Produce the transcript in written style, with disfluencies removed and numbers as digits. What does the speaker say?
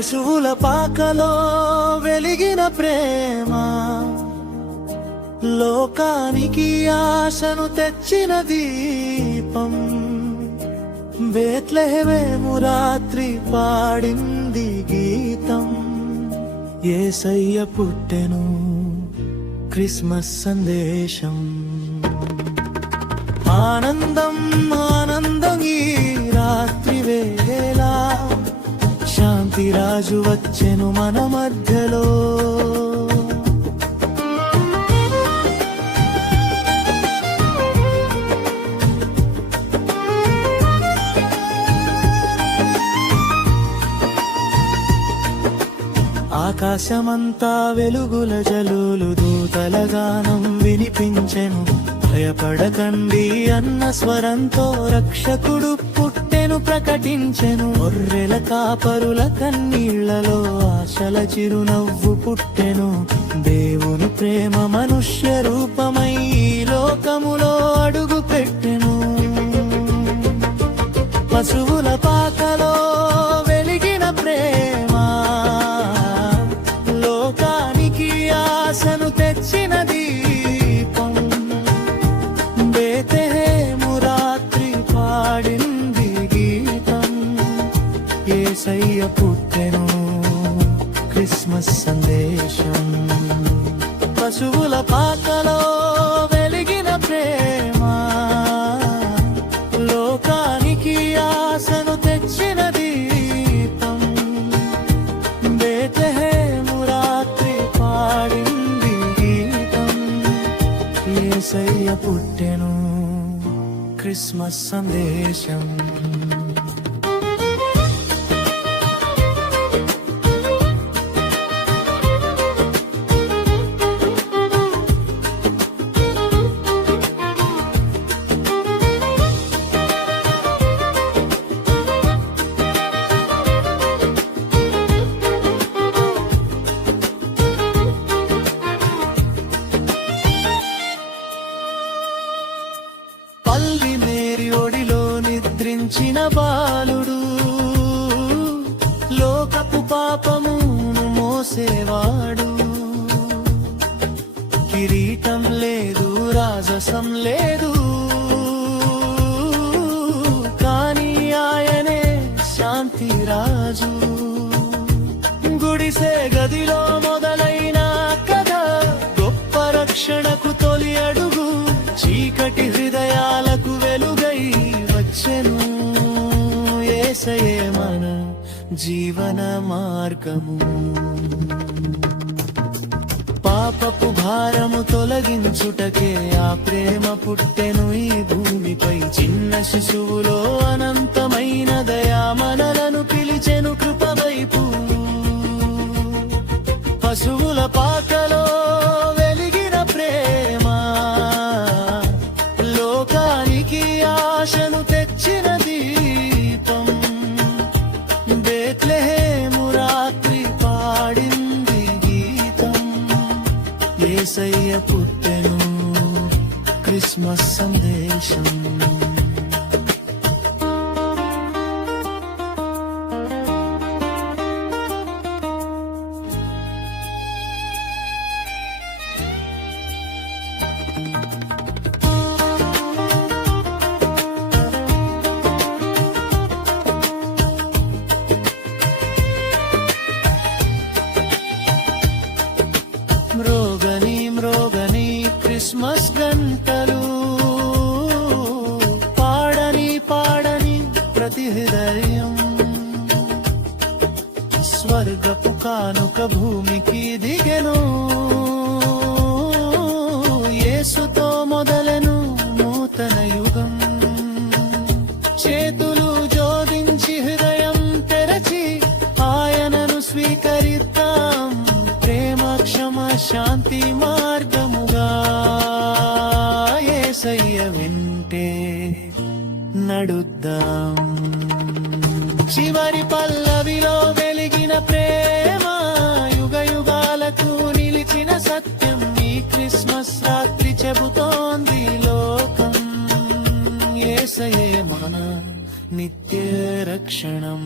పశువుల పాకలో వెలిగిన ప్రేమ లోకానికి ఆశను తెచ్చిన దీపం. బేత్లెహేము రాత్రి పాడింది గీతం. యేసయ్య పుట్టెను క్రిస్మస్ సందేశం. ఆనందం ఆనందం ఈ రాత్రి వేళ, శాంతి రాజు వచ్చెను మన మధ్యలో. ఆకాశమంతా వెలుగుల జల్లులు, దూతల గానం వినిపించెను. భయపడకండి అన్న స్వరంతో రక్షకుడు పుట్టెను ప్రకటించెను. గొర్రెల కాపరుల కన్నీళ్లలో ఆశల చిరునవ్వు పుట్టెను. దేవుని ప్రేమ మనుష్య రూపమై లోకములో అడుగు పెట్టెను. పశువుల పాకలో వెలిగిన ప్రేమ లోకానికి ఆశను తెచ్చిన దీపం. బేత్లెహేము రాత్రి పాడింది గీతం. యేసయ్య పుట్టెను క్రిస్మస్ సందేశం. పశువుల పాకలో వెలిగిన ప్రేమ లోకానికి ఆశను తెచ్చిన దీపం. బేత్లెహేము రాత్రి పాడింది గీతం. యేసయ్య పుట్టెను క్రిస్మస్ సందేశం. పల్లి మేరీ ఒడిలో నిద్రించిన బాలుడు, లోకపు పాపమును మోసేవాడు. కిరీటం లేదు, రాజసం లేదు, కానీ ఆయనే శాంతి రాజు. గుడిసే గదిలో మొదలైన కథ, గొప్ప రక్షణకు తొలి అడుగు. చీకటి హృదయాలకు వెలుగై వచ్చెను. యేసయ్యే మన జీవన మార్గము. పాపపు భారము తొలగించుటకే ఆ ప్రేమ పుట్టెను ఈ భూమిపై. చిన్న శిశువులో అనంతమైన దయా మనలను పిలిచెను కృప వైపు. పశువుల పాకలో వెలిగిన ప్రేమ లోకానికి ఆశను తెచ్చిన దీపం. బేత్లెహేము రాత్రి పాడింది గీతం. యేసయ్య పుట్టెను క్రిస్మస్ సందేశం. మ్రోగని మ్రోగని క్రిస్మస్ గంటలు, పాడని పాడని ప్రతి హృదయం. స్వర్గపు కానుక భూమికి దిగెను. యేసుతో మొదలెను నూతన యుగం. చేతులు జోడించి హృదయం తెరచి ఆయనను స్వీకరిద్దాం. ప్రేమ క్షమ శాంతి మార్గముగా యేసయ్య వెంటే నడుద్దాం. చివరి పల్లవిలో వెలిగిన ప్రేమ, యుగ యుగాలకు నిలిచిన సత్యం. ఈ క్రిస్మస్ రాత్రి చెబుతోంది లోకం. యేసయ్యే మన నిత్య రక్షణం.